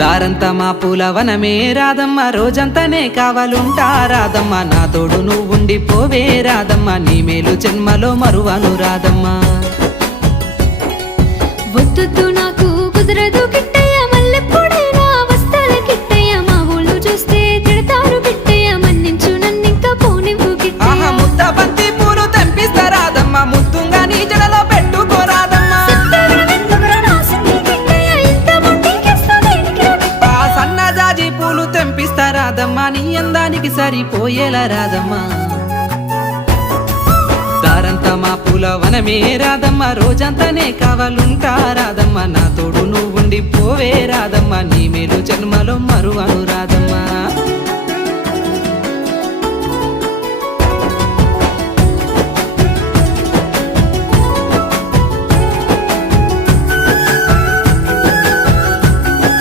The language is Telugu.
దారంతా మా పూలవనమే రాదమ్మ, రోజంతానే కావాలుంటా రాదమ్మ, నా తోడు నువ్వుండి పోవే రాదమ్మ, నీ మేలు జన్మలో మరువను రాదమ్మ. వద్దు నాకు కుదరదు కిట్టయ్య, మల్లెప్పుడైనా వస్తాల కిట్టయ్య, మా ఊళ్ళు చూస్తే తిడతారు కిట్టయ్య, మన్నించు నన్నింకా పోనివ్వు కిట్టయ్య. ముద్ద బంతి పూలు తెంపిస్తా రాదమ్మ, ముద్దుంగా నీ జడలో పెట్టుకోరాదమ్మ. సన్నజాజి పూలు తెంపిస్తా రాదమ్మ, నీ అందానికి సరిపోయేలా రాదమ్మ. దారంతా మా పూలవనమే రాదమ్మ, రోజంతానే కావాలుంటా రాదమ్మ, నా తోడు నువ్వుండి పోవే రాదమ్మ, నీ మేలు జన్మలో మరువను రాదమ్మ.